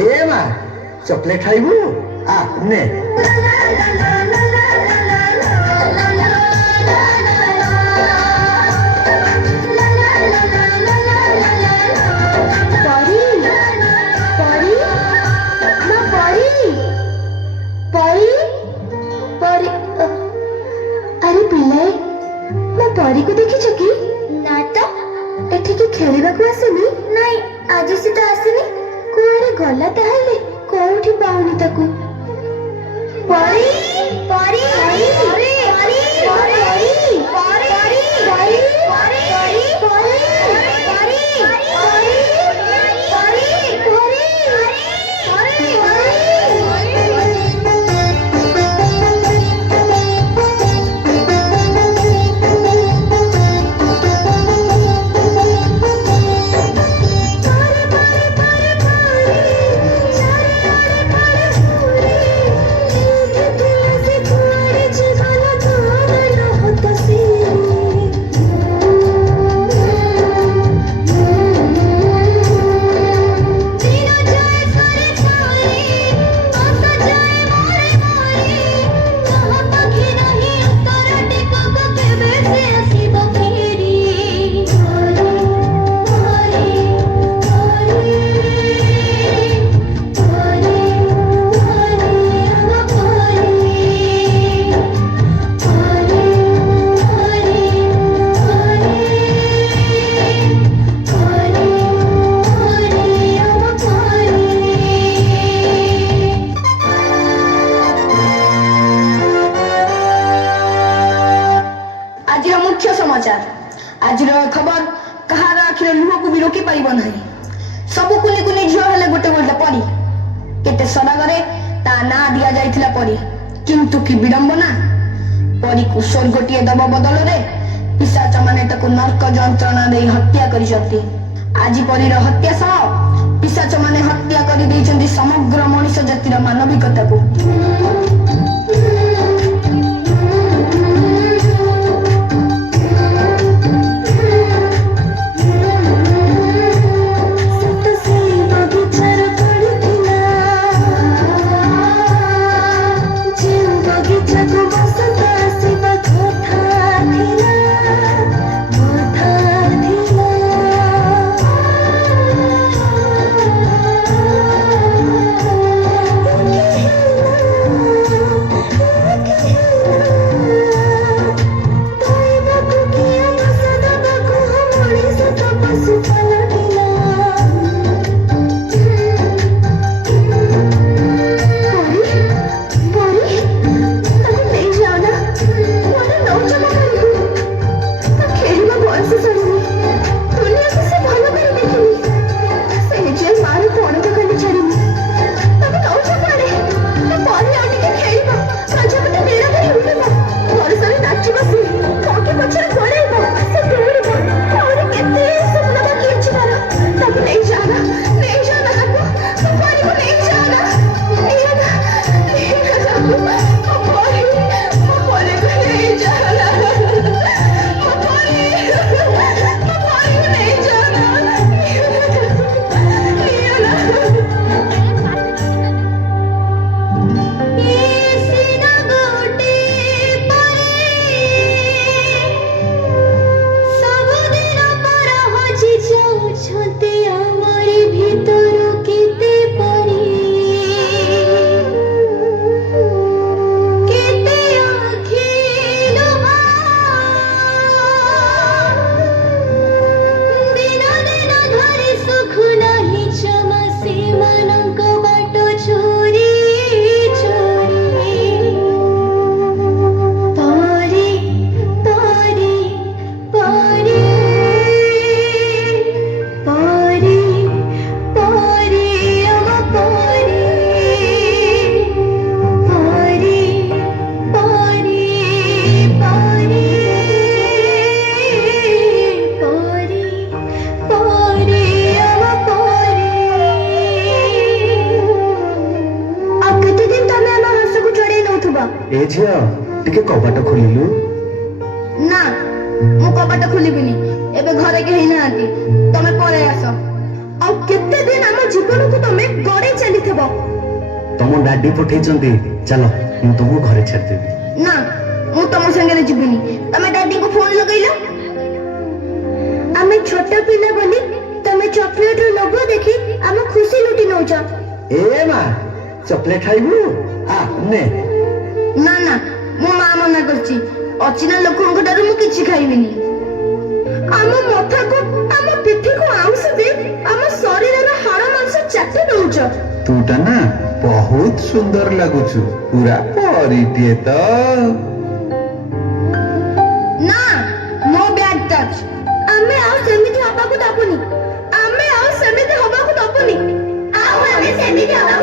ए मा चॉकलेट खाइबू आ ने परी को देखी कि ना तो एठी के खेलिबा को आसेनी नाही आज से तो आसेनी कोरे गला ताहले कोठी पाउनी ताकू परी परी परी परी परी परी परी परी आज खबर कहार आखिर लुह को भी रोकी पाइब ना सब कुनी कुनी झील हेले गोटे गोटे परी केते सदागरे ता ना दिया जाइथिला परी किंतु कि विडंबना परी को स्वर्गटिए दब बदल रे पिशाच माने ताको नरक जंत्रणा दे हत्या करिसथि आज परीर हत्या सह पिशाच माने हत्या करि दैछन्ति समग्र मनुष्य जातिर मानविकता को ए झिया टिके कबाट खोलिलु ना मु कबाट खोलिबिनी एबे घरे के हिना आंटी तमे परे आसो औ ତମ ଡାଡି ପଠେଇଛନ୍ତି ଚାଲ ମୁଁ ତମକୁ ଘରେ ଛାଡ଼ିଦେବି। ନା ମୁଁ ତମ ସାଙ୍ଗରେ ଯିବିନି। ତମେ ଡାଡିଙ୍କୁ ଫୋନ ଲଗେଇଲ। ଆମେ ଛୋଟ ପିଲା ବୋଲି ତମେ ଚକୋଲେଟ ର ଲୋଭ ଦେଖି ଆମ ଖୁସି ଲୁଟି ନଉଛ। ଏ ମା ଚକୋଲେଟ ଖାଇବୁ? ଆ ନେ। ନା ନା ମୋ ମା ମନା କରିଛି। ଅଚିହ୍ନା ଲୋକଙ୍କ ଠାରୁ ମୁଁ କିଛି ଖାଇବିନି। ଆମ ମଥାକୁ ଆମ ପିଠିକୁ ଆଉଁସ ଦେଇ ଆମ ଶରୀରର ହାଡ଼ ମାଂସ ଚାଟି ଦଉଛ। ତୁଟା ନା ବହୁତ ସୁନ୍ଦର ଲାଗୁଛୁ, ପୁରା ପରିଟିଏ ତ। ନା ନୋ ବ୍ୟାଡ୍ ଟଚ୍। ଆମେ ଆଉ ସେମିତି ହବାକୁ ଦବୁନି। ଆମେ ଆଉ ସେମିତି ହବାକୁ ଦବୁନି। ଆଉ ଆମେ ସେମିତି ହବାକୁ